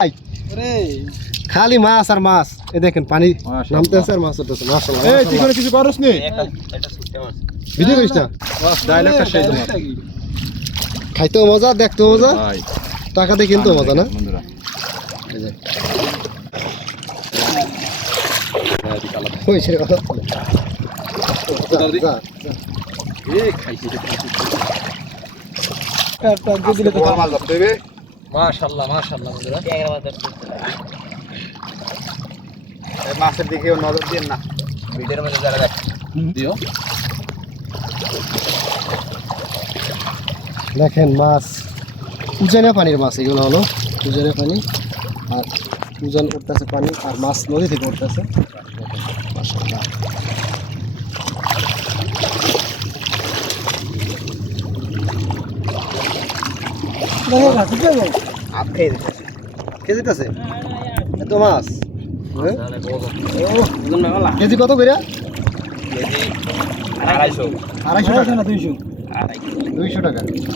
ভাই, খালি মাছ আর মাছ। এ দেখেন পানি মাশাআল্লাহ। নামতেছে আর মাছ উঠতেছে মাশাআল্লাহ এই তুই কোনো কিছু করস নি? ভিডিও করিস না? ডায়লগটা সেই তোমার খাইতেও মজা দেখতেও মজা। টাকা দিয়ে কিনতেও মজা না? বন্ধুরা। কথা। এই খাইছি। দিলে তো ধরতে হবে। মাশাআল্লাহ মাশাআল্লাহ বন্ধুরা। এই মাছের দিকেও নজর দিন না। ভিডিওর মধ্যে যারা দেখ দিও। দেখেন মাছ উজানে পানির মাছ এগুলো হলো উজানে পানি আর উজান উঠতেছে পানি আর মাছ নদী থেকে উঠতেছে মাশাআল্লাহ। হাত খেয়ে দিতে কে যেতেছে এত মাছ। হ্যাঁ? কেজি কত করে আড়াইশো। আড়াইশো টাকা। দুইশো। দুইশো টাকা।